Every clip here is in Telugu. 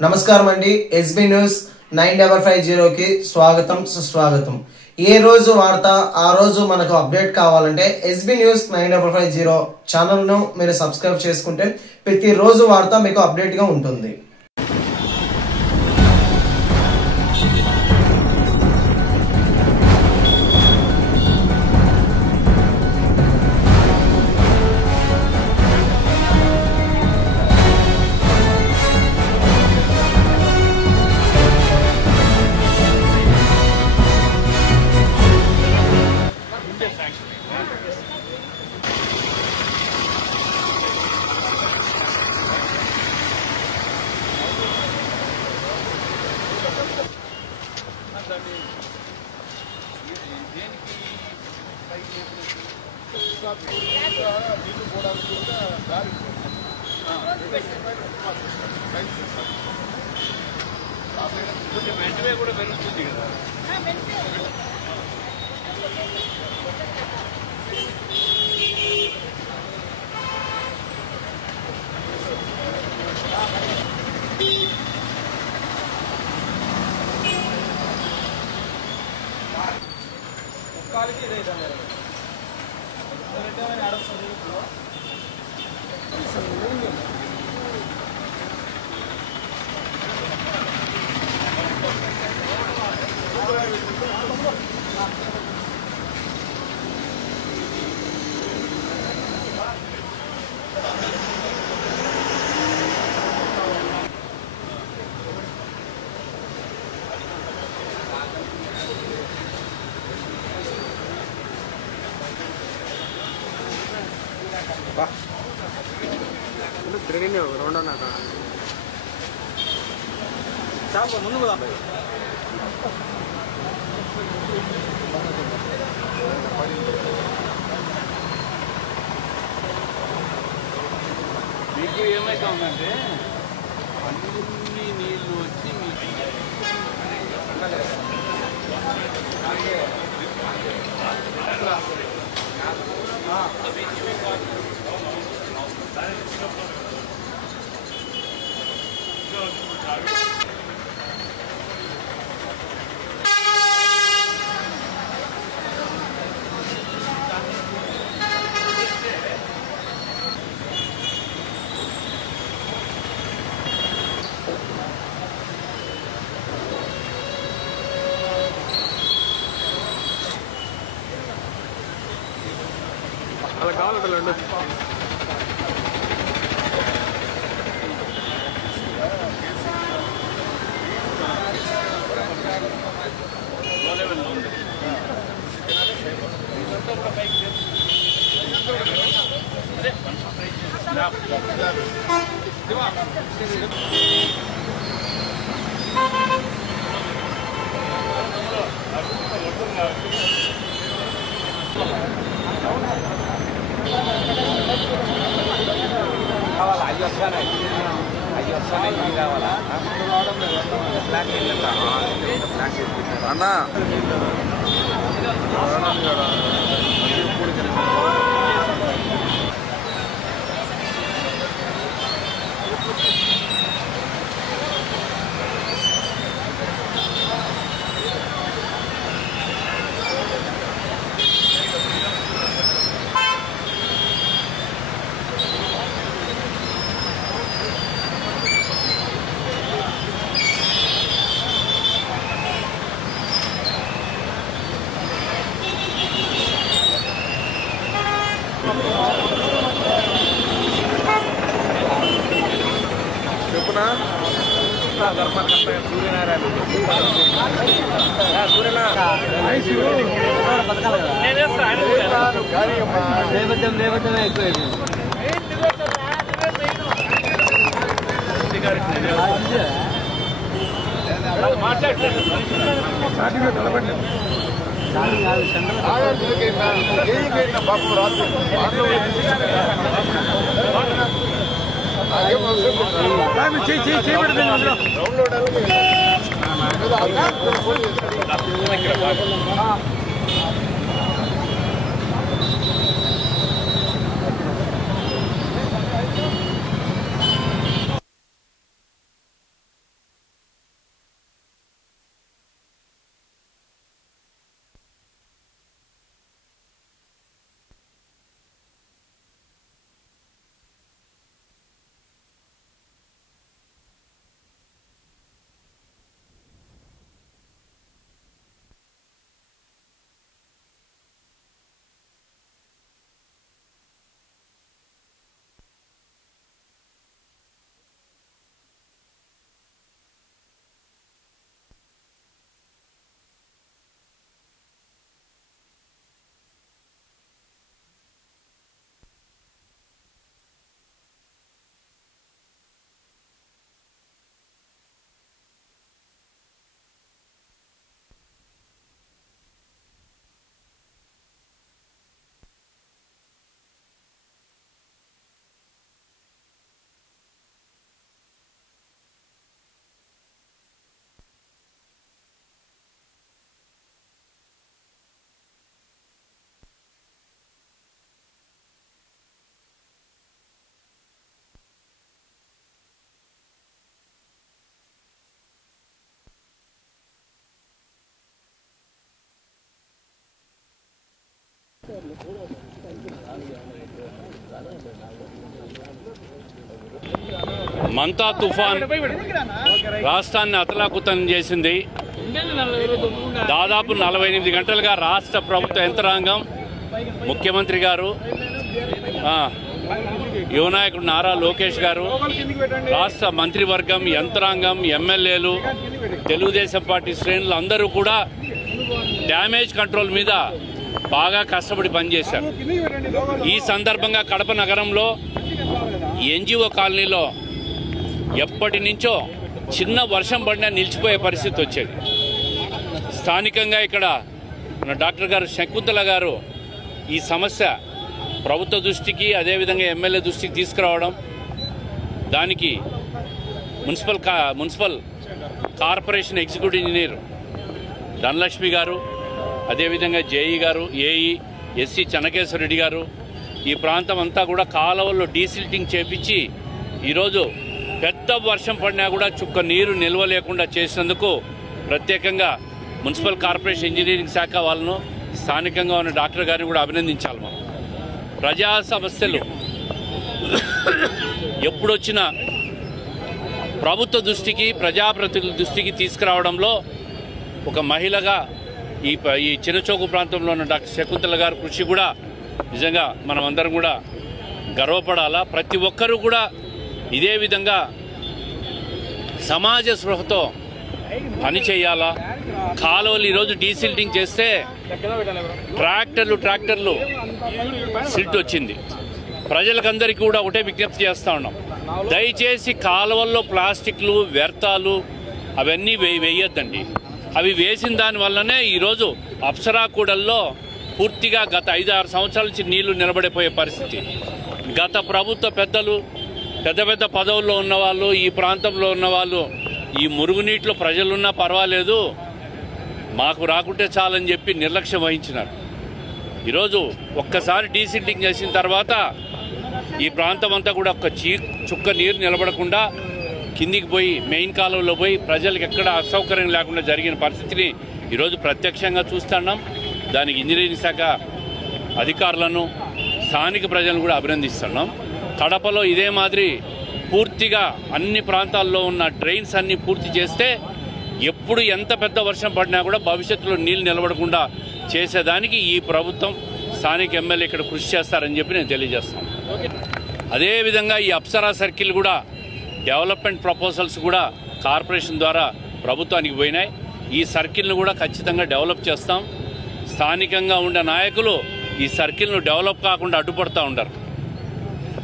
నమస్కారం అండి. ఎస్బీ న్యూస్ 9550 కి స్వాగతం సుస్వాగతం. ఏ రోజు వార్త ఆ రోజు మనకు అప్డేట్ కావాలంటే ఎస్బీ న్యూస్ 9550 ఛానల్ ను మీరు సబ్స్క్రైబ్ చేసుకుంటే ప్రతి రోజు వార్త మీకు అప్డేట్ గా ఉంటుంది. వెంటనే కూడా పెరుగుతుంది కదా. ముందు మీకు ఏమైతే ఉందంటే అన్ని నీళ్ళు వచ్చి అలా కావాలంటే అన్నా చెప్పునా మంతా తుఫాన్ రాష్ట్రాన్ని అతలాకుతలం చేసింది. దాదాపు 48 గంటలుగా రాష్ట్ర ప్రభుత్వ యంత్రాంగం, ముఖ్యమంత్రి గారు, యువనాయకుడు నారా లోకేష్ గారు, రాష్ట్ర మంత్రివర్గం, యంత్రాంగం, ఎమ్మెల్యేలు, తెలుగుదేశం పార్టీ శ్రేణులు అందరూ కూడా డ్యామేజ్ కంట్రోల్ మీద బాగా కష్టపడి పనిచేశారు. ఈ సందర్భంగా కడప నగరంలో ఎన్జిఓ కాలనీలో ఎప్పటి నుంచో చిన్న వర్షం పడినా నిలిచిపోయే పరిస్థితి వచ్చేది. స్థానికంగా ఇక్కడ డాక్టర్ గారు శకుంతల గారు ఈ సమస్య ప్రభుత్వ దృష్టికి, అదేవిధంగా ఎమ్మెల్యే దృష్టికి తీసుకురావడం, దానికి municipal corporation executive engineer Dhanalakshmi గారు, అదేవిధంగా జేఈ గారు, ఏఈ ఎస్సీ చెన్నకేశ్వరరెడ్డి గారు ఈ ప్రాంతం అంతా కూడా కాలువల్లో డీసిల్టింగ్ చేపించి ఈరోజు పెద్ద వర్షం పడినా కూడా చుక్క నీరు నిల్వ లేకుండా చేసినందుకు ప్రత్యేకంగా మున్సిపల్ కార్పొరేషన్ ఇంజనీరింగ్ శాఖ వాళ్ళను, స్థానికంగా ఉన్న డాక్టర్ గారిని కూడా అభినందించాలి. మనం ప్రజా సమస్యలు ఎప్పుడొచ్చినా ప్రభుత్వ దృష్టికి, ప్రజాప్రతినిధుల దృష్టికి తీసుకురావడంలో ఒక మహిళగా ఈ చిన్నచోకు ప్రాంతంలో ఉన్న డాక్టర్ శకుంతల గారి కృషి కూడా నిజంగా మనం అందరం కూడా గర్వపడాలా. ప్రతి ఒక్కరూ కూడా ఇదే విధంగా సమాజ స్పృహతో పని చేయాలా. కాలువలు ఈరోజు డీసిల్టింగ్ చేస్తే ట్రాక్టర్లు సిల్ట్ వచ్చింది. ప్రజలకందరికీ కూడా ఒకటే విజ్ఞప్తి చేస్తూ ఉన్నాం, దయచేసి కాలువల్లో ప్లాస్టిక్లు, వ్యర్థాలు అవన్నీ వేయొద్దండి. అవి వేసిన దానివల్లనే ఈరోజు అప్సరా కూడల్లో పూర్తిగా గత 5-6 సంవత్సరాల నుంచి నీళ్లు నిలబడిపోయే పరిస్థితి. గత ప్రభుత్వ పెద్దలు, పెద్ద పదవుల్లో ఉన్నవాళ్ళు, ఈ ప్రాంతంలో ఉన్నవాళ్ళు ఈ మురుగునీటిలో ప్రజలున్నా పర్వాలేదు, మాకు రాకుంటే చాలని చెప్పి నిర్లక్ష్యం వహించినారు. ఈరోజు ఒక్కసారి డీసిల్టింగ్ చేసిన తర్వాత ఈ ప్రాంతం అంతా కూడా ఒక్క చుక్క నీరు నిలబడకుండా కిందికి పోయి మెయిన్ కాలువలో పోయి ప్రజలకు ఎక్కడ అసౌకర్యం లేకుండా జరిగిన పరిస్థితిని ఈరోజు ప్రత్యక్షంగా చూస్తున్నాం. దానికి ఇంజనీరింగ్ శాఖ అధికారులను, స్థానిక ప్రజలను కూడా అభినందిస్తున్నాం. కడపలో ఇదే మాదిరి పూర్తిగా అన్ని ప్రాంతాల్లో ఉన్న డ్రైన్స్ అన్ని పూర్తి చేస్తే ఎప్పుడు ఎంత పెద్ద వర్షం పడినా కూడా భవిష్యత్తులో నీళ్ళు నిలబడకుండా చేసేదానికి ఈ ప్రభుత్వం, స్థానిక ఎమ్మెల్యే ఇక్కడ కృషి చేస్తారని చెప్పి నేను తెలియజేస్తాను. అదేవిధంగా ఈ అప్సరా సర్కిల్ కూడా డెవలప్మెంట్ ప్రపోజల్స్ కూడా కార్పొరేషన్ ద్వారా ప్రభుత్వానికి పోయినాయి. ఈ సర్కిల్ను కూడా ఖచ్చితంగా డెవలప్ చేస్తాం. స్థానికంగా ఉండే నాయకులు ఈ సర్కిల్ను డెవలప్ కాకుండా అడ్డుపడుతూ ఉంటారు.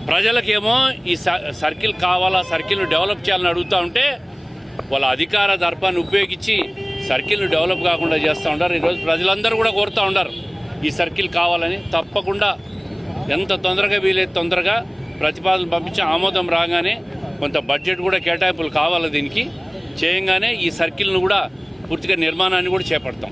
ప్రజలకేమో ఈ సర్కిల్ కావాలా, సర్కిల్ను డెవలప్ చేయాలని అడుగుతూ ఉంటే వాళ్ళ అధికార దర్పాన్ని ఉపయోగించి సర్కిల్ను డెవలప్ కాకుండా చేస్తూ ఉంటారు. ఈరోజు ప్రజలందరూ కూడా కోరుతూ ఉంటారు ఈ సర్కిల్ కావాలని. తప్పకుండా ఎంత తొందరగా వీలైతే తొందరగా ప్రతిపాదనలు పంపించి ఆమోదం రాగానే కొంత బడ్జెట్ కూడా కేటాయింపులు కావాలి, దీనికి చేయంగానే ఈ సర్కిల్ను కూడా పూర్తిగా నిర్మాణాన్ని కూడా చేపడతాం.